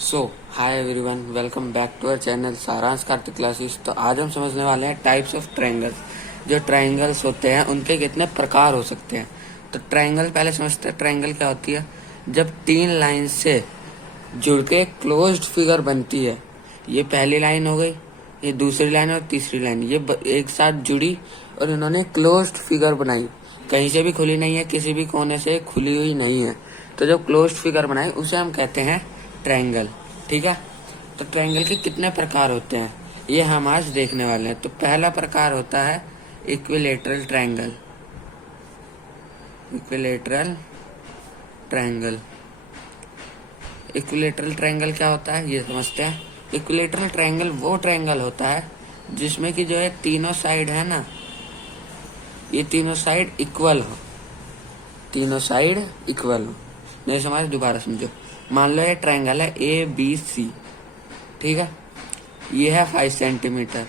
So hi everyone, welcome back to our channel Saransh Kartik classes. तो आज हम समझने वाले हैं टाइप्स ऑफ ट्रायंगल्स। जो ट्रायंगल्स होते हैं उनके कितने प्रकार हो सकते हैं। तो ट्रायंगल पहले समझते हैं। ट्रायंगल क्या होती है? जब तीन लाइन से जुड़ के क्लोज्ड फिगर बनती है। ये पहली लाइन हो गई, ये दूसरी लाइन और तीसरी लाइन, ये एक साथ जुड़ी और इन्होंने क्लोज्ड फिगर बनाई। कहीं से भी खुली नहीं है, किसी भी कोने से खुली हुई नहीं है। तो जब क्लोज्ड फिगर बनाई उसे हम कहते हैं ट्रायंगल। ठीक है। तो ट्रायंगल के कितने प्रकार होते हैं ये हम आज देखने वाले हैं। तो पहला प्रकार होता है equilateral triangle. Equilateral triangle. Equilateral triangle क्या होता है ये समझते हैं। इक्विलेटरल ट्रायंगल वो ट्रायंगल होता है जिसमें कि जो है तीनों साइड है ना, ये तीनों साइड इक्वल हो। तीनों साइड इक्वल हो। नहीं समझ, दोबारा समझो। मान लो ये ट्रायंगल है ए बी सी। ठीक है। ये है 5 सेंटीमीटर,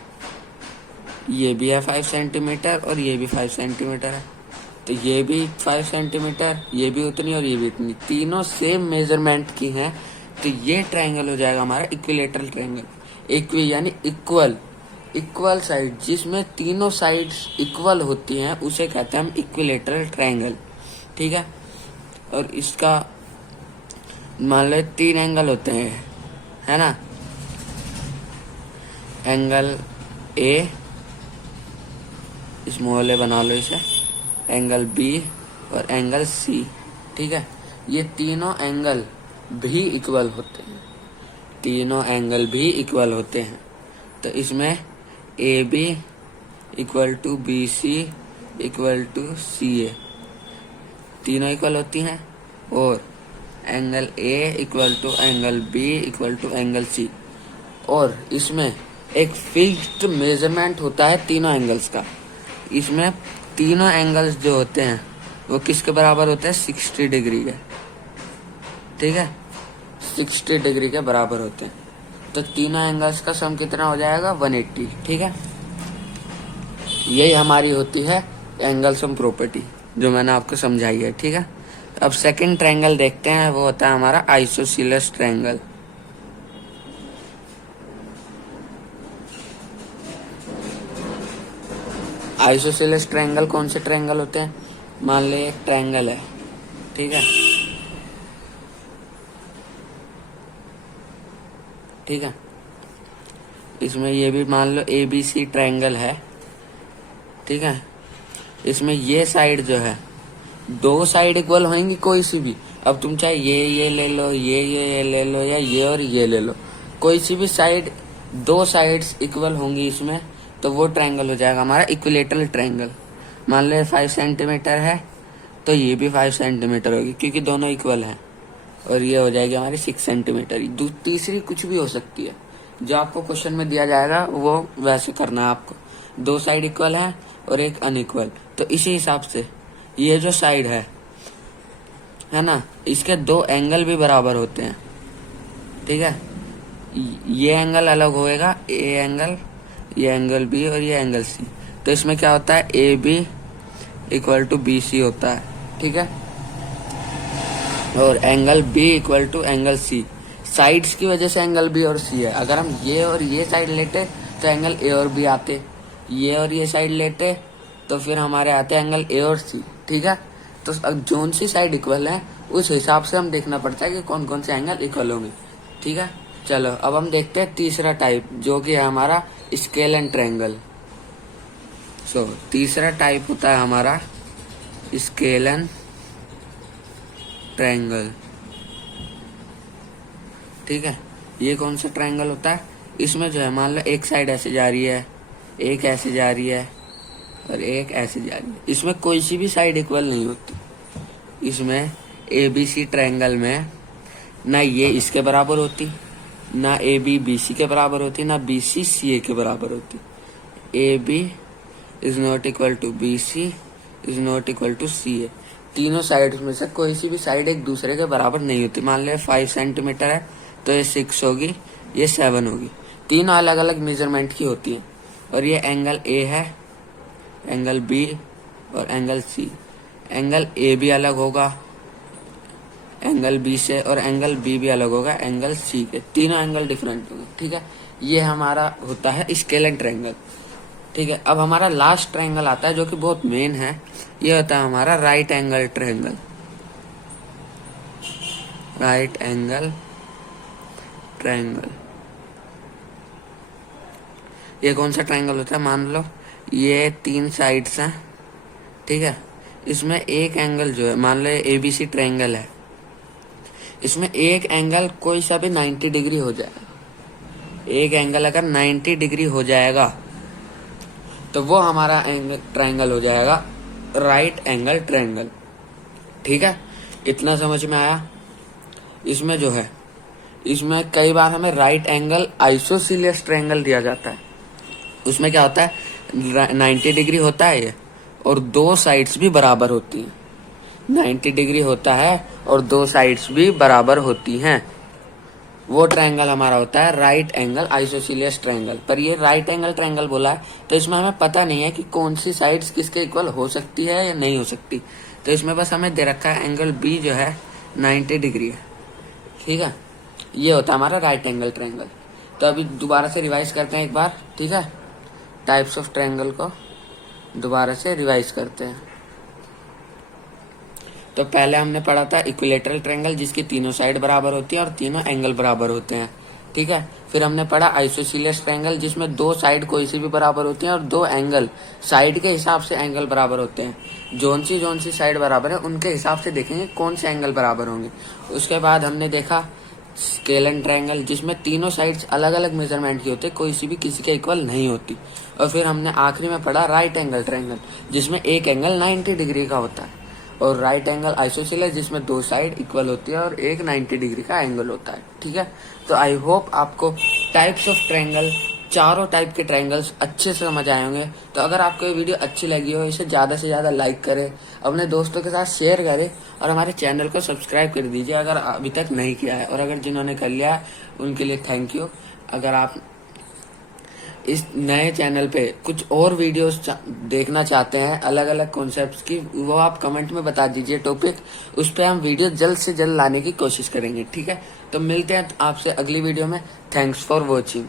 ये भी है 5 सेंटीमीटर और ये भी 5 सेंटीमीटर है। तो ये भी 5 सेंटीमीटर, ये भी उतनी और ये भी उतनी, तीनों सेम मेजरमेंट की हैं। तो ये ट्रायंगल हो जाएगा हमारा इक्विलेटरल ट्रायंगल। इक्वी यानी इक्वल, इक्वल साइड, जिसमें तीनों साइड्स इक्वल होती हैं उसे कहते हैं हम इक्विलेटरल ट्रायंगल। ठीक है। और इसका मान लो 3 एंगल होते हैं, है ना। एंगल ए, स्मॉल ए बना लो इसे, एंगल बी और एंगल सी। ठीक है। ये तीनों एंगल भी इक्वल होते हैं। तीनों एंगल भी इक्वल होते हैं। तो इसमें A B equal to B C equal to C A, तीनों इक्वल होती हैं। और angle A equal to angle B equal to angle C. और इसमें एक फिक्स्ड मेजरमेंट होता है तीनों एंगल्स का। इसमें तीनों एंगल्स जो होते हैं वो किसके बराबर होते हैं? 60 डिग्री के। ठीक है। 60 डिग्री के बराबर होते हैं। तो तीनों एंगल्स का सम कितना हो जाएगा? 180। ठीक है। यही हमारी होती है एंगल सम प्रॉपर्टी जो मैंने आपको समझाई है। ठीक है। अब सेकंड ट्रायंगल देखते हैं, वो होता है हमारा आइसोसेलेस ट्रायंगल। आइसोसेलेस ट्रायंगल कौन से ट्रायंगल होते हैं? मान ले एक ट्रायंगल है, ठीक है, ठीक है। इसमें ये भी मान लो ए बी सी ट्रायंगल है, ठीक है। इसमें ये साइड जो है, दो साइड इक्वल होंगी कोई सी भी। अब तुम चाहे ये ले लो, ये ले लो, या ये और ये ले लो, कोई सी भी साइड, दो साइड्स इक्वल होंगी इसमें, तो वो ट्रायंगल हो जाएगा हमारा इक्विलेटरल ट्रायंगल। मान लो 5 सेंटीमीटर है तो ये भी 5 सेंटीमीटर होगी क्योंकि दोनों इक्वल हैं। और ये हो जाएगी हमारी 6 सेंटीमीटर। तीसरी कुछ भी हो सकती है, जो आपको क्वेश्चन में दिया जाएगा वो वैसे करना है आपको। दो साइड इक्वल है और एक अनइक्वल, तो इसी हिसाब से ये जो साइड है ना, इसके दो एंगल भी बराबर होते हैं। ठीक है। ये एंगल अलग होएगा, ए एंगल, ये एंगल बी और ये एंगल सी। तो इसमें क्या होता है? A B equal to B C होता है। ठीक है। और angle B equal to angle C. Sides की वजह से एंगल बी और सी है। अगर हम ये और ये साइड लेते तो एंगल ए और बी आते, ये और ये साइड लेते तो फिर हमारे आते एंगल ए और सी। ठीक है। तो अब जोन सी साइड इक्वल है उस हिसाब से हम देखना पड़ता है कि कौन कौन से एंगल इक्वल होंगे। ठीक है। चलो अब हम देखते हैं तीसरा टाइप, जो कि है हमारा स्केलन ट्रायंगल। सो तीसरा टाइप होता है हमारा स्केलन ट्रायंगल। ठीक है। ये कौन सा ट्रायंगल होता है? इसमें जो है मान लो एक साइड ऐसे जा रही है, एक ऐसे जा रही है और एक ऐसे जा रही है। इसमें कोई सी भी साइड इक्वल नहीं होती। इसमें ए बी सी ट्रायंगल में ना ये इसके बराबर होती, ना ए बी बी सी के बराबर होती, ना बी सी सी ए के बराबर होती। A B is not equal to B C is not equal to C A. तीनों साइड में से कोई सी भी साइड एक दूसरे के बराबर नहीं होती। मान ले 5 सेंटीमीटर है तो ये 6 होगी, ये 7 होगी। तीनों अलग अलग मेजरमेंट की होती है। और ये एंगल ए है, एंगल बी और एंगल सी। एंगल ए भी अलग होगा, एंगल बी से, और एंगल बी भी अलग होगा एंगल सी के, तीनों एंगल डिफरेंट होंगे। ठीक है, ये हमारा होता है स्केलेन ट्रायंगल। ठीक है, अब हमारा लास्ट ट्रायंगल आता है जो कि बहुत मेन है, ये होता है हमारा right angle triangle. Right angle triangle ये कौन सा ट्रायंगल होता है? मान लो ये 3 साइड्स हैं, ठीक है, इसमें एक एंगल जो है, मान लो एबीसी ट्रायंगल है, इसमें एक एंगल कोई सा भी 90 डिग्री हो जाएगा। एक एंगल अगर 90 डिग्री हो जाएगा तो वो हमारा ट्रायंगल हो जाएगा राइट एंगल ट्रायंगल। ठीक है, इतना समझ में आया? इसमें जो है, इसमें कई बार हमें राइट एंगल आइसोसीलियस ट्रायंगल दिया जाता है। उसमें क्या होता है, 90 डिग्री होता है ये, और 2 साइड्स भी बराबर होती हैं। 90 डिग्री होता है और 2 साइड्स भी बराबर होती हैं। वो ट्रायंगल हमारा होता है राइट एंगल आइसोसीलियस ट्रायंगल। पर ये राइट एंगल ट्रायंगल बोला है तो इसमें हमें पता नहीं है कि कौन सी साइड्स किसके इक्वल हो सकती है या नहीं हो सकती। तो इसमें बस हमें दे रखा है एंगल बी जो है 90 डिग्री है। ठीक है, ये होता है हमारा राइट एंगल ट्रायंगल। तो अभी दोबारा से रिवाइज करते हैं एक बार। ठीक है, टाइप्स ऑफ ट्रायंगल को दोबारा से रिवाइज करते हैं। तो पहले हमने पढ़ा था इक्विलेटरल ट्रायंगल जिसकी तीनों साइड बराबर होती है और तीनों एंगल बराबर होते हैं। ठीक है, फिर हमने पढ़ा आइसोसीलियस ट्रायंगल जिसमें 2 साइड कोई सी भी बराबर होती हैं और 2 एंगल साइड के हिसाब से एंगल बराबर होते हैं। जोन सी साइड बराबर है उनके हिसाब से देखेंगे कौन से एंगल बराबर होंगे। उसके बाद हमने देखा स्केलेन ट्रायंगल जिसमें तीनों साइड्स अलग अलग मेजरमेंट की होती है, कोई सी भी किसी के इक्वल नहीं होती। और फिर हमने आखिरी में पढ़ा राइट एंगल ट्रायंगल जिसमें एक एंगल 90 डिग्री का होता है, और राइट एंगल आइसोसीलियस जिसमें 2 साइड इक्वल होती है और एक 90 डिग्री का एंगल होता है। ठीक है, तो आई होप आपको टाइप्स ऑफ ट्रायंगल, चारों टाइप के ट्रायंगल्स अच्छे से समझ आए होंगे। तो अगर आपको ये वीडियो अच्छी लगी हो, इसे ज़्यादा से ज़्यादा लाइक करें, अपने दोस्तों के साथ शेयर करें और हमारे चैनल को सब्सक्राइब कर दीजिए अगर अभी तक नहीं किया है। और अगर जिन्होंने कर लिया है उनके लिए थैंक यू। अगर आप इस नए चैनल पे कुछ और वीडियोस देखना चाहते हैं अलग अलग कॉन्सेप्ट्स की, वो आप कमेंट में बता दीजिए टॉपिक, उस पर हम वीडियो जल्द से जल्द लाने की कोशिश करेंगे। ठीक है, तो मिलते हैं आपसे अगली वीडियो में। Thanks for watching.